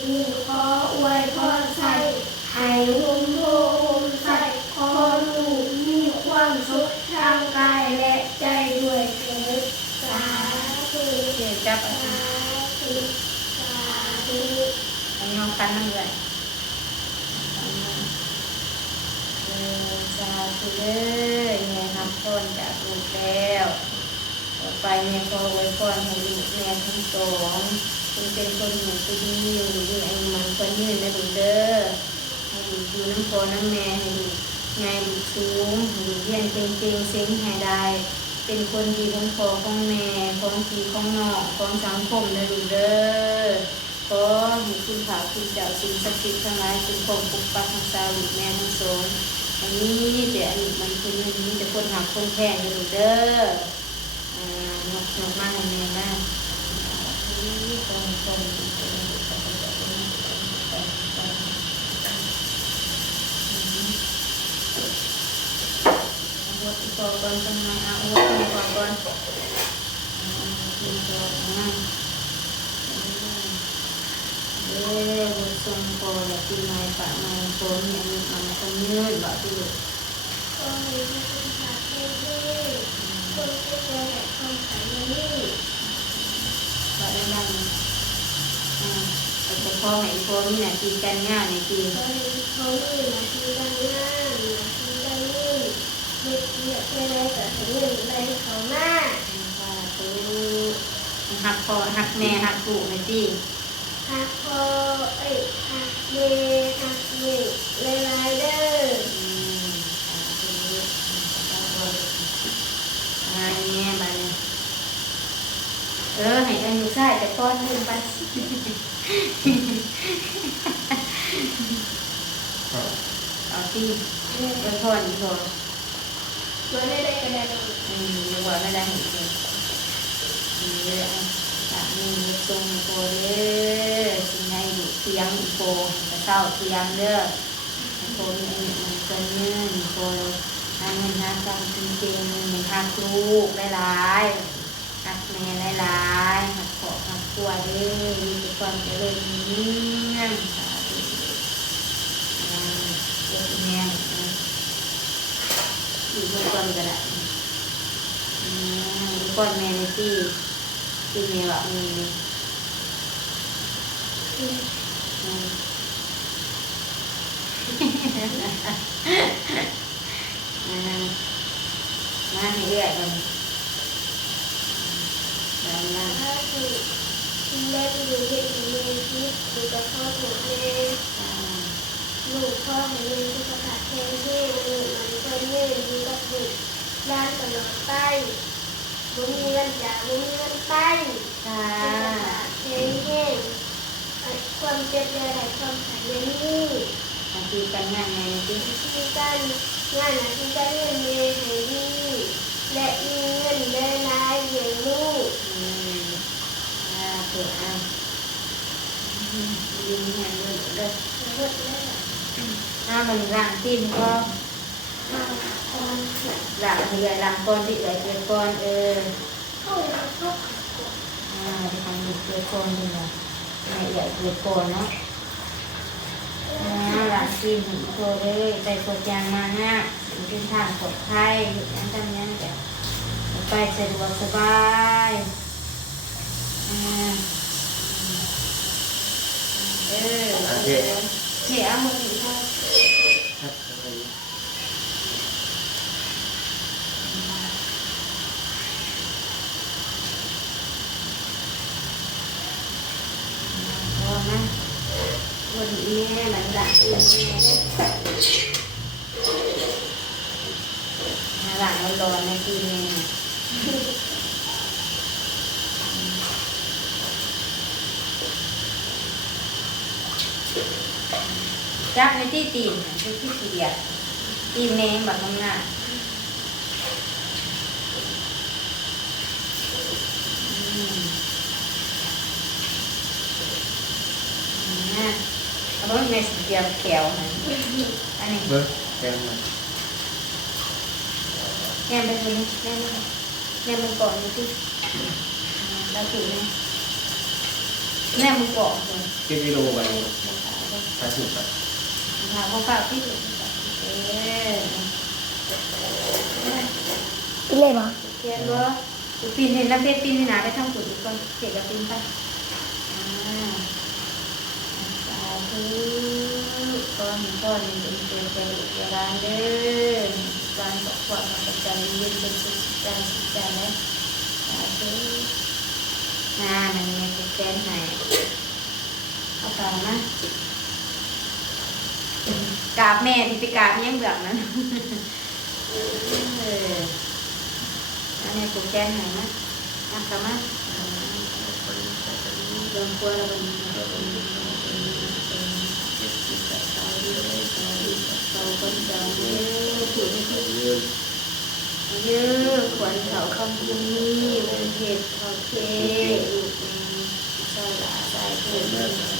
ว่าลูกนี่ขออวยพรใส่ให้หุ่มโฮมใส่ขอลูกมีความสุขทางกายและใจด้วยเถิดสาธุเดี๋ยวจับอันสานี้ธุสาธุอันนี้น้องคันนั่งเลยสาธุเด้อแม่ทำต้นจากลูกแล้ว ไปแม่ขอไว้พรให้ลูกแม่ทั้งสอง คุณเป็นคนหนุ่มที่ดีอยู่ดีอายุมันคนยืนนะลูเด้อให้ลูกอยู่น้ำพอน้ำแม่ให้ลูไงลูกสูงให้ลูเรียนเก่งๆเซ็งให้ได้ เป็นคนดีของพ่อของแม่ของพี่ของน้องของสังคมนะลูเด้อขอให้คุณผาคุณเจ้าสิ่งศักดิ์สิทธิ์ทั้งหลายคุณคงปกปักรักษาลูกแม่ทั้งสงอันนี้แต่อันนี้มันคือมันมีแต่คนหักคนแพงนะลูเด้ออ่านกนกมากให้แม่นะนี่ Ipapon sa mga awat ng ipapon. Ito na. Eh, wilson po. Lati na ipa na yung po. Yan yung mga kamil. Bakit yun? Oh, yun yung sakit. Kung ito na ito. Kung ito na ito. แต่จะพ่อห้พ่อมีหยจีการงานในที เขาเขาไม่มาที่ด้นล่างมาที่ด้านนี้ไม่เกี่ยวอะไรกับเงินอขามากว่ตู้หักคอหักแม่หักปู่นะจีหักคอเอ้ยฮักเมหักเมเลยไรเดอร์ อืมอ่าอันนี้ เออให้อายุใช่แต่ป้อนเงินไปครับเอาที่เนี่ยไว้พรอีกพอมันได้ได้กระดาษอืมเดี๋ยวว่าไม่ได้เห็นเลยนี่เลยอะสามีมีทรงโปเด้อสิไงดูเทียงอีโปจะเศร้าเทียงเด้อให้โปมีอายุมันเกินเงินโปหาเงินหาตังค์เก่งๆในทางลูกหลายๆหักแม่หลายๆหักขอหักตัวเด้อมีแต่ความเจริญยิ่งสาธุอ่าเดี๋ยวแม่นะอยู่เมื่อก่อนก็ได้อืมก่อนแม่ในที่ที่แม่ว่ามีอืมอ่ามาให้เรื่อยกัน ถ้าคุณแม่ไปดูเด็กหญิงมย์ที่ดูกับพ่อของแม่หนูพ่อของแม่ที่ประกาศแทนแม่หนูมันก็แม่ดูกับหนูร้านตลอดไปบุญมีวันจากบุญมีวันไปค่ะแทนแม่ความเจ็บใจความขัดแย้งนี่คือการงานไงที่คือการงานนั้นที่การเงินเมย์ให้ดีและมีเงินได้ไล เลยถ้ามันร่างตีมก็หลังเหนื่อยหลังก้อนที่เหนื่เป็นก้อนเอออ่าไทำเหนื่อยเป็นก้อนดีกว่าไม่เหนื่เป็นก้อนเนาะหลังตีมโคเลยไปโคจางมาห้าเป็นทางปลอดภัยนั่นทำนั้นแต่ไปสะดวกสบายอ่า dễ dễ ăn một vị thôi Hãy subscribe cho kênh Ghiền Mì Gõ Để không bỏ lỡ những video hấp dẫn หลังมันโดนในทีนี้ จับในที่ตีนที่ที่เกียดตีนแม่แบบทำงานอืมนะเอาไว้ในสเดียวแขวนะอันนี้เบิ้งแกงมันแนมไปเลยแนมแนมมันก่อนดูสิแล้วถือไหมแม่มึงบอกเลยเก็บวิดีโอไปถ่ายสุดอะถามเขาฝากพี่เออเป็นไรบ้าเขียนว่าปีนเห็นแล้วเพชรปีนหนาไปทางสุดอีกคนเจ็ดกับปีนไปอ่าสาธุก้อนก้อนเป็นเจอเป็นเวลาเด้อการบอกความันประจำยืนเป็นสุดใจสุดใจนะสาธุน่ามันมีสแกนให้เอาต่อนะ กราบแม่ที่ไปกราบยังเบื่อนั้นเอออันนี้กูแกนไหนมั้ยอะกลับมาเริ่มกลัวแล้วมันเราคนเจ้าเยอะถูกไม่ถูกเยอะขวัญเขาคำพูนี้เป็นเหตุโอเคลูกมีใช่ละใช่ถูกลูกเป็นเป็นลูกที่ดีเป็นเป็นเป็นเป็นทางคอมของคอมเมนต์ของเมนต์มาของของมาถึงอย่าเพียงพอเพียงแม่เด้อเออเราไม่ว่าจะมีเพียงพอเพียงอ่าเกียรติงาน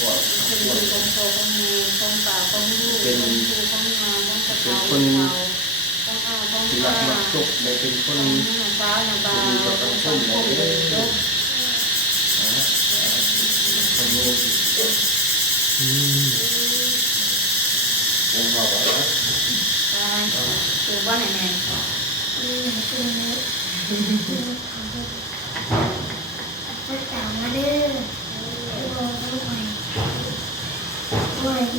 เมนต์เอาว่าทั้งเก่งครับมาเบื้องนี้อะไรเป็นสั้นเก่งครับมาเบื้องนี้นะเขาเขาเขาเขาเมย์ได้ทำตัวเมย์เมย์คุณบุญดีได้เป็นสิ่งที่ดีได้ขอหักเมย์เมย์ทำกว่าก่อนทำก่อนของโตของเมย์ของป่าของลูกของผู้ของงานของสะพายของเขาของอาของที่ป้ารักมักจบได้เป็นคนของฟ้าหน้าบาของสังคมเลยยกคนนี้อืมยังบอกว่าไปคือว่าไหนแม่อืมเป็นจะตามมาเด้อโอ้ยต้องไป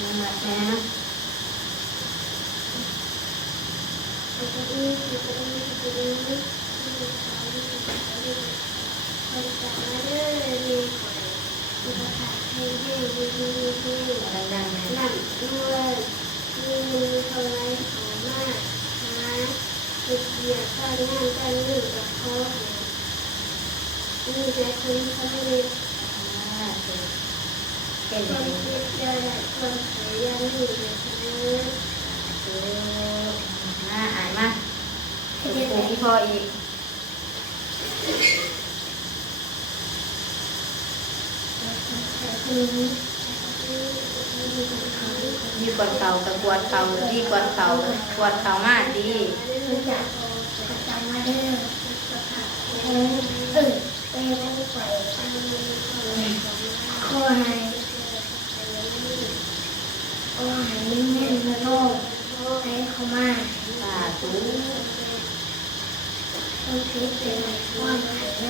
มาดีขอบเลยอันนี้ให้โอ้ยโอ้ยสุขภาพแข็งแรงว่าดังๆเลยคือเพื่อได้ป้องกันและมีอืมมาได้มาดูหอดนะมาดูดีกันดีเลยมาหมัดนะสุขภาพดีสุขภาพดีสุขภาพดีสุขภาพดีสุขภาพดีคนจะมาเด้อดีกว่าสุขภาพให้ให้ดีดีดีว่าดังๆนะนั่น เก่งคนเก่งคิดได้คนพยายามนี่เลยนะเออน่าอายมากถูกปูที่พออีกดีกว่าเก่ากับกวดเก่าดีกว่าเก่ากวดเก่ามากดีรู้จักประจำมาเด้อเออเออไปแล้วไปขอให้ขอให้นิ่งๆนะโลก ให้เขามาสาธุต้องคิดเป็นความหมายแล